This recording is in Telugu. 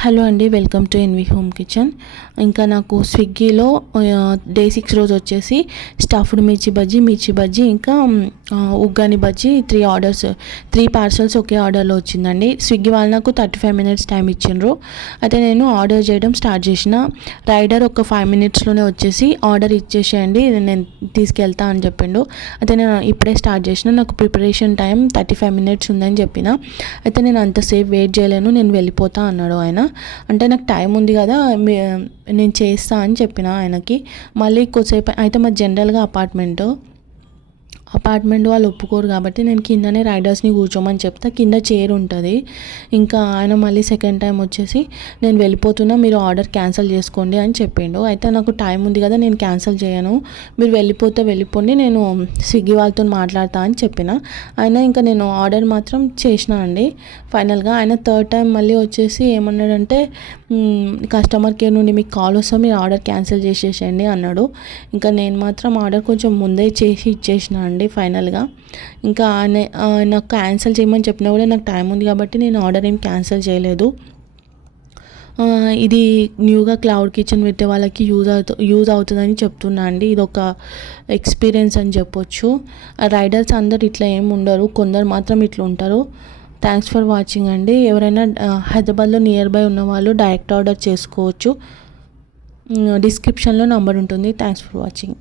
హలో అండి, welcome to NV home kitchen. ఇంకా నాకు స్విగ్గీలో డే 6 రోజు వచ్చేసి స్టఫ్డ్ మిర్చి బజ్జీ ఇంకా ఉగ్గాని బజ్జీ 3 పార్సల్స్ ఒకే ఆర్డర్లో వచ్చిందండి. స్విగ్గీ వాళ్ళు నాకు 35 మినిట్స్ టైం ఇచ్చిండ్రు. అయితే నేను ఆర్డర్ చేయడం స్టార్ట్ చేసిన. రైడర్ ఒక 5 మినిట్స్లోనే వచ్చేసి ఆర్డర్ ఇచ్చేసేయండి, నేను తీసుకెళ్తా అని చెప్పిండు. అయితే నేను ఇప్పుడే స్టార్ట్ చేసిన. నాకు ప్రిపరేషన్ టైం 35 మినిట్స్ ఉందని చెప్పిన. అయితే నేను అంతసేపు వెయిట్ చేయలేను, నేను వెళ్ళిపోతా అన్నాడు ఆయన. అంటే నాకు టైం ఉంది కదా, నేను చేస్తా అని చెప్పిన ఆయనకి. మళ్ళీ కొద్దిసేపు అయితే మాది జనరల్గా అపార్ట్మెంట్ వాళ్ళు ఒప్పుకోరు కాబట్టి నేను కిందనే రైడర్స్ని కూర్చోమని చెప్తా. కింద చైర్ ఉంటుంది. ఇంకా ఆయన మళ్ళీ సెకండ్ టైం వచ్చేసి నేను వెళ్ళిపోతున్నా, మీరు ఆర్డర్ క్యాన్సిల్ చేసుకోండి అని చెప్పిండు. అయితే నాకు టైం ఉంది కదా, నేను క్యాన్సిల్ చేయను, మీరు వెళ్ళిపోండి, నేను స్విగ్గీ వాళ్ళతో మాట్లాడతా అని చెప్పిన. ఆయన ఇంకా నేను ఆర్డర్ మాత్రం చేసిన అండి. ఫైనల్గా ఆయన థర్డ్ టైం మళ్ళీ వచ్చేసి ఏమన్నాడంటే, కస్టమర్ కేర్ నుండి మీకు కాల్ వస్తే మీరు ఆర్డర్ క్యాన్సిల్ చేసేసేయండి అన్నాడు. ఇంకా నేను మాత్రం ఆర్డర్ కొంచెం ముందే చేసి ఇచ్చేసిన అండి ఫైనల్గా. ఇంకా నాకు క్యాన్సిల్ చేయమని చెప్పినా కూడా నాకు టైం ఉంది కాబట్టి నేను ఆర్డర్ ఏం క్యాన్సిల్ చేయలేదు. ఇది న్యూగా క్లౌడ్ కిచెన్ పెట్టే వాళ్ళకి యూజ్ అవుతుందని చెప్తున్నా అండి. ఇది ఒక ఎక్స్పీరియన్స్ అని చెప్పొచ్చు. రైడర్స్ అందరు ఇట్లా ఏమి ఉండరు, కొందరు మాత్రం ఇట్లా ఉంటారు. థ్యాంక్స్ ఫర్ వాచింగ్ అండి. ఎవరైనా హైదరాబాద్లో నియర్ బై ఉన్న వాళ్ళు డైరెక్ట్ ఆర్డర్ చేసుకోవచ్చు. డిస్క్రిప్షన్లో నంబర్ ఉంటుంది. Thanks for watching.